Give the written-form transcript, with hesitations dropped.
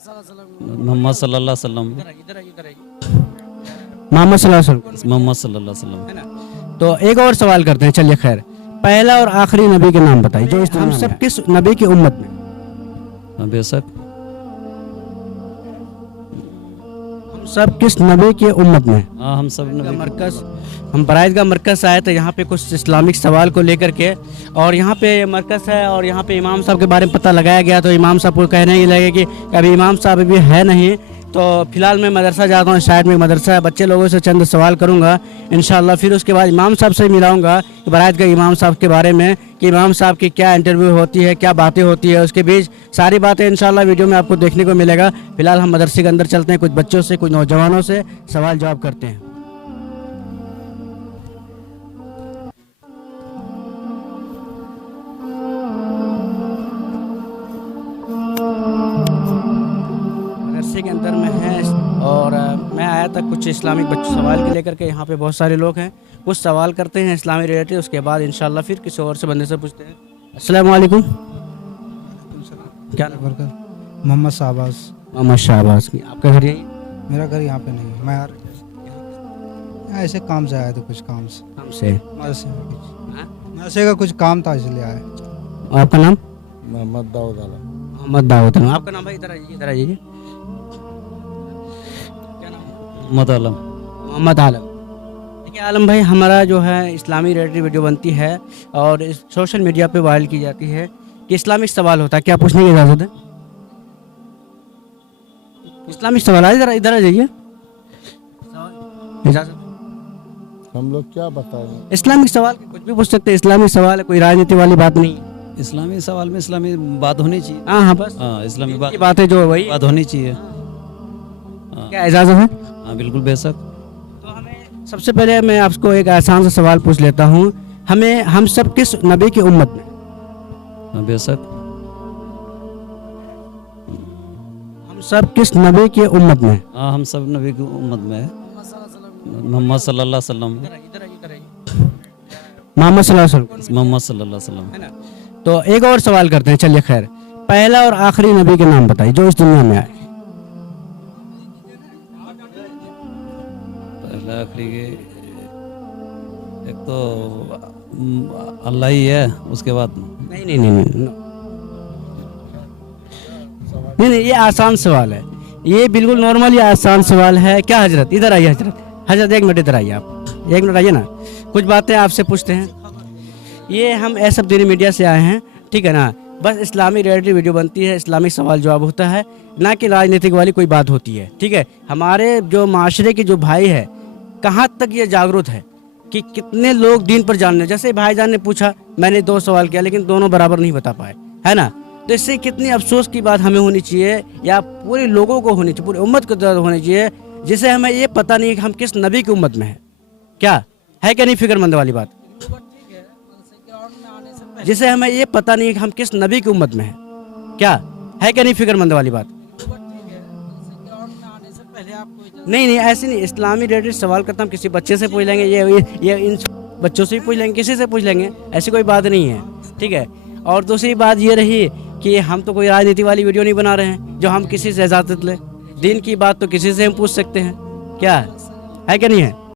मोहम्मद सल्लल्लाहु अलैहि वसल्लम। मोहम्मद सल्लल्लाहु अलैहि वसल्लम, मोहम्मद सल्लल्लाहु अलैहि वसल्लम। है ना? तो एक और सवाल करते हैं, चलिए खैर। पहला और आखिरी नबी के नाम बताइए जो इस हम सब किस नबी की उम्मत में? बेशक हम सब किस नबी की उम्मत में? हाँ, हम सब का नबी मरकज, हम बराइज का मरकज आए थे यहाँ पे कुछ इस्लामिक सवाल को लेकर के, और यहाँ पे मरकज है और यहाँ पे इमाम साहब के बारे में पता लगाया गया। तो इमाम साहब को कहने ही लगे कि अभी इमाम साहब अभी है नहीं, तो फिलहाल मैं मदरसा जाता हूँ, साइड में मदरसा है, बच्चे लोगों से चंद सवाल करूँगा इंशाल्लाह। फिर उसके बाद इमाम साहब से मिलाऊंगा कि बराइज का इमाम साहब के बारे में, कि इमाम साहब की क्या इंटरव्यू होती है, क्या बातें होती है, उसके बीच सारी बातें इंशाल्लाह वीडियो में आपको देखने को मिलेगा। फिलहाल हम मदरसे के अंदर चलते हैं, कुछ बच्चों से, कुछ नौजवानों से सवाल जवाब करते हैं। मदरसे के अंदर में है और मैं आया था कुछ इस्लामिक बच्चों सवाल के लेकर के। यहाँ पे बहुत सारे लोग हैं, कुछ सवाल करते हैं इस्लामी रिलेटेड, उसके बाद इंशाल्लाह फिर किसी और से बंदे से पूछते हैं। अस्सलाम वालेकुम। क्या नाम? बरकत मोहम्मद शाहबाज। मोहम्मद शाहबाज की, आपका घर यही मेरा घर यहाँ पे नहीं है, मैं यार ऐसे काम से आया था, कुछ काम से, काम से? मदरसे में कुछ हाँ? मदरसे का कुछ काम था इसलिए आया। आपका नाम? मोहम्मद दाऊद आलम। मोहम्मद दाऊद आलम। आपका नाम भाई? इधर आइए, इधर आइए। क्या नाम है? मोहम्मद आलम। मोहम्मद आलम। देखिए आलम भाई, हमारा जो है इस्लामी रिलेटेड वीडियो बनती है और इस सोशल मीडिया पे वायरल की जाती है कि इस्लामिक सवाल होता है, क्या पूछने की इजाज़त है? इस्लामिक सवाल है, इधर इधर आ जाइए। इजाज़त? हम लोग क्या बताएं? इस्लामिक सवाल कुछ भी पूछ सकते हैं, इस्लामिक सवाल है, कोई राजनीति वाली बात नहीं है। इस्लामी सवाल में इस्लामी बात होनी चाहिए। हाँ हाँ, बस हाँ, इस्लामी ये बातें जो है वही बात होनी चाहिए। क्या इजाज़त है? हाँ, बिल्कुल बेशक। तो हमें सबसे पहले मैं आपको एक आसान सा सवाल पूछ लेता हूँ, हमें हम सब किस नबी की उम्मत में? हाँ, बेशक हम सब किस नबी की उम्मत में? हाँ, हम सब नबी की उम्मत में है। मोहम्मद सल्लल्लाहु अलैहि वसल्लम। मोहम्मद सल्लल्लाहु अलैहि वसल्लम, मोहम्मद सल्लल्लाहु अलैहि वसल्लम। है ना? तो एक और सवाल करते हैं, चलिए खैर। पहला और आखिरी नबी के नाम बताइए जो इस दुनिया में आए। पहला आखिरी के एक तो अल्लाह ही है, उसके बाद नहीं नहीं नहीं नहीं नहीं नहीं, ये आसान सवाल है, ये बिल्कुल नॉर्मल, ये आसान सवाल है। क्या हजरत? इधर आइए हजरत, हजरत एक मिनट इधर आइए, आप एक मिनट आइए ना, कुछ बातें आपसे पूछते हैं। ये हम ऐसा दीनी मीडिया से आए हैं, ठीक है ना? बस इस्लामी रिलेटेड वीडियो बनती है, इस्लामिक सवाल जवाब होता है, ना कि राजनीतिक वाली कोई बात होती है, ठीक है? हमारे जो माशरे के जो भाई है, कहाँ तक ये जागरूक है कि कितने लोग दीन पर जानने, जैसे भाईजान ने पूछा, मैंने 2 सवाल किया लेकिन दोनों बराबर नहीं बता पाए, है ना? तो इससे कितनी अफसोस की बात हमें होनी चाहिए, या पूरे लोगों को होनी चाहिए, पूरी उम्मत को होनी चाहिए, जिसे हमें ये पता नहीं कि हम किस नबी की उम्मत में है। क्या है क्या नहीं फिक्रमंद वाली बात? जिसे हमें ये पता नहीं कि हम किस नबी की उम्मत में है। क्या है क्या नहीं फिक्रमंद वाली बात? नहीं नहीं, ऐसे नहीं, इस्लामी रिलेटेड सवाल करता, हम किसी बच्चे से पूछ लेंगे, ये इन बच्चों से भी पूछ लेंगे, किसी से पूछ लेंगे, ऐसी कोई बात नहीं है, ठीक है? और दूसरी बात ये रही कि हम तो कोई राजनीति वाली वीडियो नहीं बना रहे हैं जो हम किसी से इजाज़त लें। दीन की बात तो किसी से हम पूछ सकते हैं, क्या है क्या नहीं है?